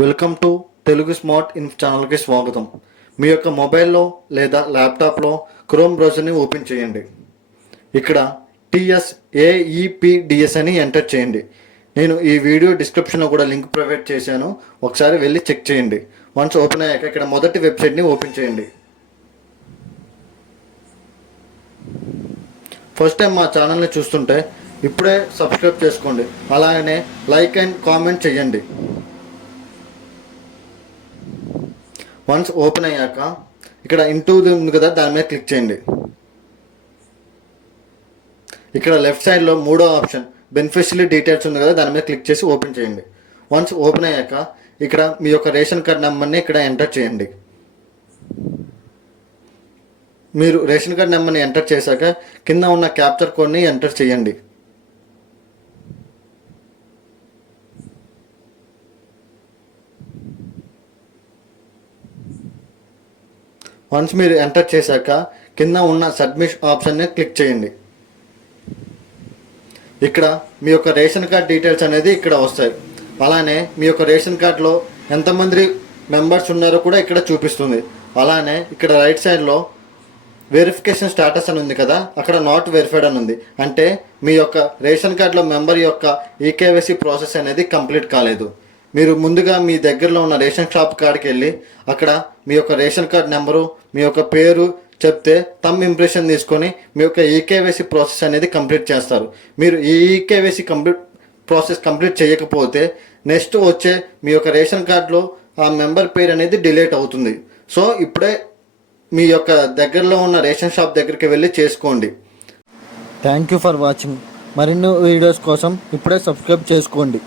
Welcome to Telugu smart in ఛానల్కి స్వాగతం. మీ యొక్క మొబైల్లో లేదా ల్యాప్టాప్లో క్రోమ్ బ్రౌజర్ని ఓపెన్ చేయండి. ఇక్కడ TSAEPDS అని ఎంటర్ చేయండి. నేను ఈ వీడియో డిస్క్రిప్షన్లో కూడా లింక్ ప్రొవైడ్ చేశాను, ఒకసారి వెళ్ళి చెక్ చేయండి. వన్స్ ఓపెన్ అయ్యాక ఇక్కడ మొదటి వెబ్సైట్ని ఓపెన్ చేయండి. ఫస్ట్ టైం మా ఛానల్ని చూస్తుంటే ఇప్పుడే సబ్స్క్రైబ్ చేసుకోండి, అలాగనే లైక్ అండ్ కామెంట్ చేయండి. వన్స్ ఓపెన్ అయ్యాక ఇక్కడ ఇంటూ ఉంది కదా, దాని మీద క్లిక్ చేయండి. ఇక్కడ లెఫ్ట్ సైడ్లో మూడో ఆప్షన్ బెనిఫిషియరీ డీటెయిల్స్ ఉంది కదా, దాని మీద క్లిక్ చేసి ఓపెన్ చేయండి. వన్స్ ఓపెన్ అయ్యాక ఇక్కడ మీ యొక్క రేషన్ కార్డ్ నెంబర్ని ఇక్కడ ఎంటర్ చేయండి. మీరు రేషన్ కార్డ్ నెంబర్ని ఎంటర్ చేశాక కింద ఉన్న క్యాప్చర్ కోడ్ని ఎంటర్ చేయండి. వన్స్ మీరు ఎంటర్ చేశాక కింద ఉన్న సబ్మిట్ ఆప్షన్ని క్లిక్ చేయండి. ఇక్కడ మీ యొక్క రేషన్ కార్డ్ డీటెయిల్స్ అనేది ఇక్కడ వస్తాయి. అలానే మీ యొక్క రేషన్ కార్డులో ఎంతమంది మెంబర్స్ ఉన్నారో కూడా ఇక్కడ చూపిస్తుంది. అలానే ఇక్కడ రైట్ సైడ్లో వెరిఫికేషన్ స్టేటస్ అని ఉంది కదా, అక్కడ నాట్ వెరిఫైడ్ అని ఉంది. అంటే మీ యొక్క రేషన్ కార్డులో మెంబర్ యొక్క ఈకేవైసీ ప్రాసెస్ అనేది కంప్లీట్ కాలేదు. మీరు ముందుగా మీ దగ్గరలో ఉన్న రేషన్ షాప్ కాడికి వెళ్ళి అక్కడ మీ యొక్క రేషన్ కార్డ్ నెంబరు, మీ యొక్క పేరు చెప్తే థంబ్ ఇంప్రెషన్ తీసుకొని మీ యొక్క ఈకేవైసీ ప్రాసెస్ అనేది కంప్లీట్ చేస్తారు. మీరు ఈ ఈకేవైసీ ప్రాసెస్ కంప్లీట్ చేయకపోతే నెక్స్ట్ వచ్చే మీ యొక్క రేషన్ కార్డులో ఆ మెంబర్ పేరు అనేది డిలీట్ అవుతుంది. సో ఇప్పుడే మీ యొక్క దగ్గరలో ఉన్న రేషన్ షాప్ దగ్గరికి వెళ్ళి చేసుకోండి. Thank you for watching. మరిన్ని వీడియోస్ కోసం ఇప్పుడే సబ్స్క్రైబ్ చేసుకోండి.